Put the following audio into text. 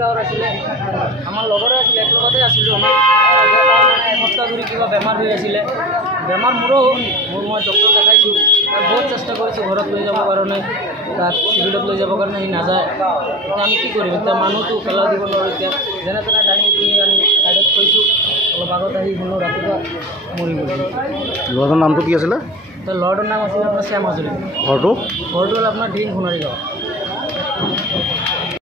গাঁৱৰ আছিলে আমাৰ লগৰে আছিলে এক লগতে আছিলোঁ আমাৰ মানে এসপ্তাহ ধৰি কিবা বেমাৰ হৈ আছিলে বেমাৰ মোৰো মই ডক্টৰ দেখাইছোঁ তাক বহুত চেষ্টা কৰিছোঁ ঘৰত লৈ যাবৰ কাৰণে তাক চিভিলত লৈ যাবৰ কাৰণে সি নাযায় এতিয়া আমি কি কৰিম এতিয়া মানুহটো পেলাই দিব নোৱাৰোঁ এতিয়া যেনে তেনে দাঙি কিনি আনি ছাইডত থৈছোঁ অলপ আগত আহি শুনো ৰাতিপুৱা মৰি গ'ল ল'ৰাটোৰ নামটো কি আছিলে ল'ৰাটোৰ নাম আছিলে আপোনাৰ শ্যাম হাজৰিকা ঘৰটো হ'ল আপোনাৰ ডিং সোণাৰী গাঁও